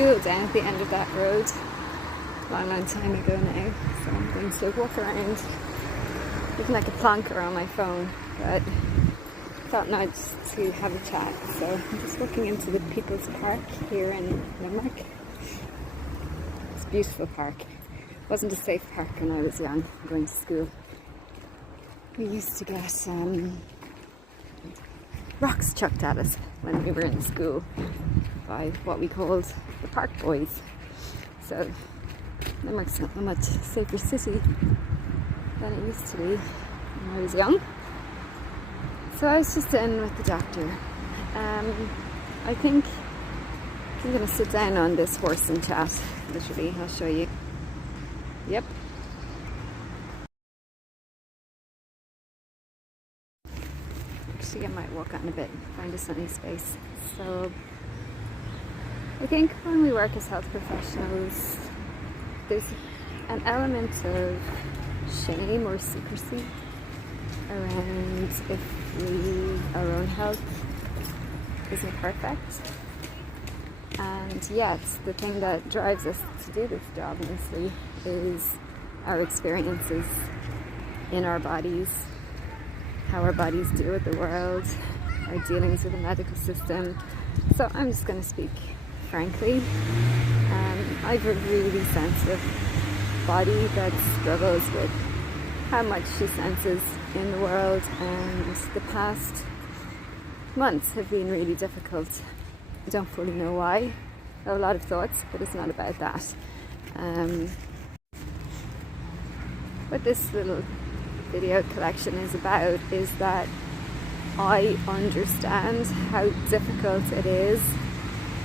school down at the end of that road a long time ago now, so I'm going to walk around looking like a plonker on my phone, but thought nice to have a chat. So I'm just walking into the People's Park here in Limerick. It's a beautiful park. It wasn't a safe park when I was young, going to school. We used to get rocks chucked at us when we were in school by what we called the park boys. So Limerick's not a much safer city than it used to be when I was young. So I was just in with the doctor. I think I'm going to sit down on this horse and chat, literally. I'll show you. Yep. Actually, I might walk on a bit, find a sunny space. So I think when we work as health professionals, there's an element of shame or secrecy around if our own health isn't perfect. And yet, the thing that drives us to do this job mostly is our experiences in our bodies, how our bodies deal with the world, our dealings with the medical system. So I'm just going to speak frankly. I have a really sensitive body that struggles with how much she senses in the world, and the past months have been really difficult. I don't fully know why. I have a lot of thoughts, but it's not about that. What this little video collection is about is that I understand how difficult it is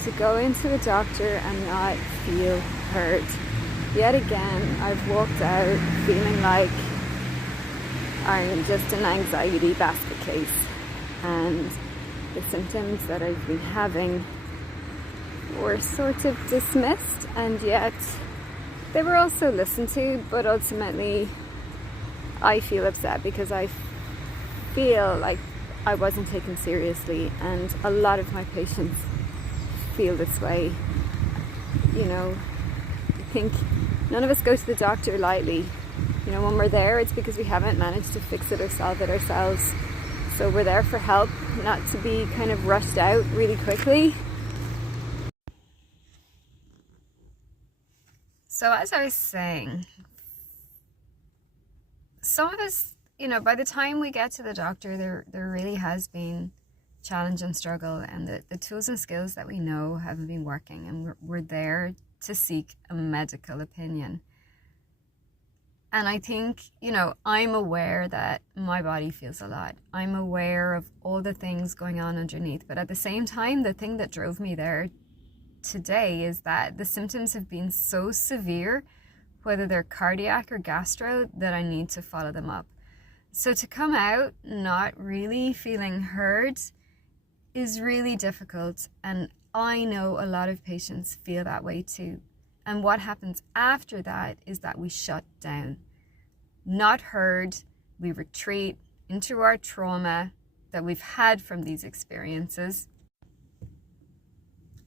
to go into a doctor and not feel heard. Yet again, I've walked out feeling like I'm just an anxiety basket case, and the symptoms that I've been having were sort of dismissed, and yet they were also listened to, but ultimately I feel upset because I feel like I wasn't taken seriously, and a lot of my patients feel this way. You know, I think none of us go to the doctor lightly. You know, when we're there, it's because we haven't managed to fix it or solve it ourselves. So we're there for help, not to be kind of rushed out really quickly. So as I was saying, some of us, you know, by the time we get to the doctor, there really has been challenge and struggle, and the tools and skills that we know haven't been working, and we're there to seek a medical opinion. And I think, you know, I'm aware that my body feels a lot. I'm aware of all the things going on underneath. But at the same time, the thing that drove me there today is that the symptoms have been so severe, whether they're cardiac or gastro, that I need to follow them up. So to come out not really feeling heard is really difficult. And I know a lot of patients feel that way too. And what happens after that is that we shut down. Not heard, we retreat into our trauma that we've had from these experiences.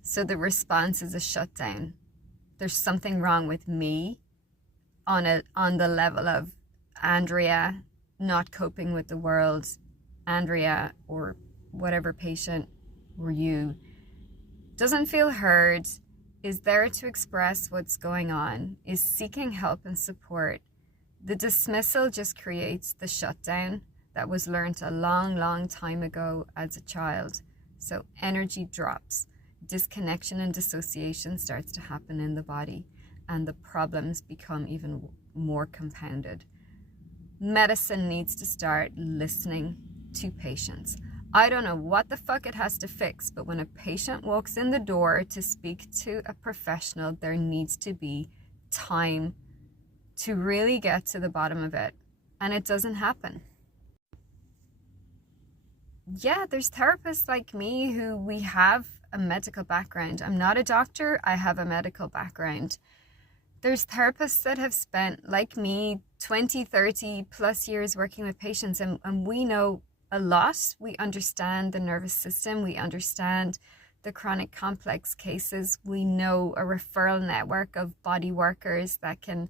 So the response is a shutdown. There's something wrong with me on the level of Andrea not coping with the world. Andrea, or whatever patient, or you, doesn't feel heard, is there to express what's going on, is seeking help and support. The dismissal just creates the shutdown that was learned a long, long time ago as a child. So energy drops, disconnection and dissociation starts to happen in the body, and the problems become even more compounded. Medicine needs to start listening to patients. I don't know what the fuck it has to fix, but when a patient walks in the door to speak to a professional, there needs to be time to really get to the bottom of it. And it doesn't happen. Yeah, there's therapists like me who we have a medical background. I'm not a doctor, I have a medical background. There's therapists that have spent, like me, 20, 30 plus years working with patients, and we know a lot. We understand the nervous system, we understand the chronic complex cases, we know a referral network of body workers that can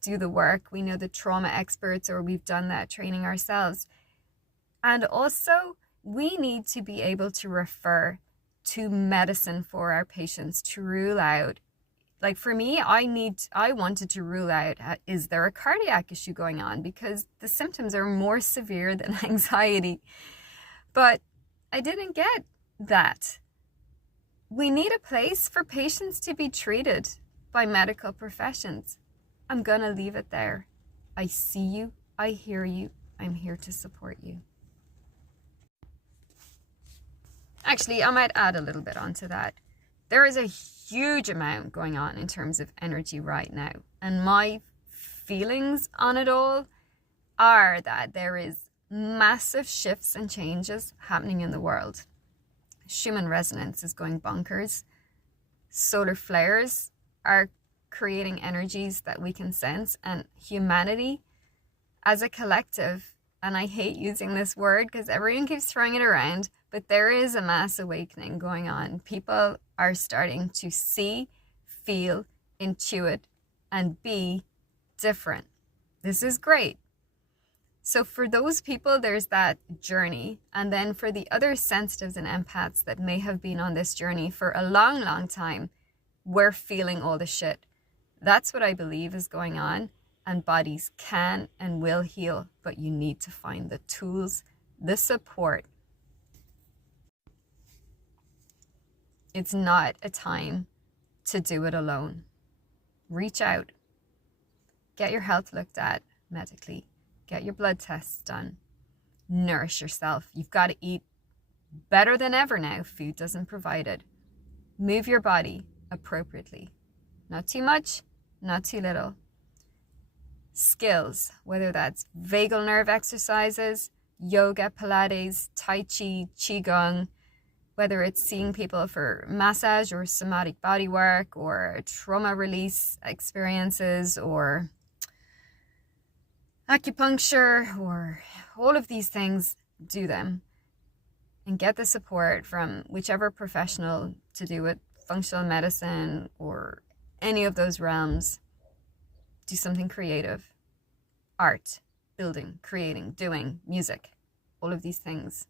do the work. We know the trauma experts, or we've done that training ourselves. And also, we need to be able to refer to medicine for our patients to rule out. Like for me, I wanted to rule out, is there a cardiac issue going on? Because the symptoms are more severe than anxiety. But I didn't get that. We need a place for patients to be treated by medical professions. I'm going to leave it there. I see you. I hear you. I'm here to support you. Actually, I might add a little bit onto that. There is a huge amount going on in terms of energy right now. And my feelings on it all are that there is massive shifts and changes happening in the world. Schumann resonance is going bonkers. Solar flares are creating energies that we can sense, and humanity as a collective, and I hate using this word because everyone keeps throwing it around, but there is a mass awakening going on. People are starting to see, feel, intuit, and be different. This is great. So for those people, there's that journey. And then for the other sensitives and empaths that may have been on this journey for a long, long time, we're feeling all the shit. That's what I believe is going on. And bodies can and will heal, but you need to find the tools, the support. It's not a time to do it alone. Reach out. Get your health looked at medically. Get your blood tests done. Nourish yourself. You've got to eat better than ever now. Food doesn't provide it. Move your body appropriately. Not too much, not too little. Skills, whether that's vagal nerve exercises, yoga, Pilates, Tai Chi, Qigong, whether it's seeing people for massage or somatic body work or trauma release experiences or acupuncture or all of these things, do them and get the support from whichever professional to do it, functional medicine or any of those realms. Do something creative, art, building, creating, doing, music, all of these things.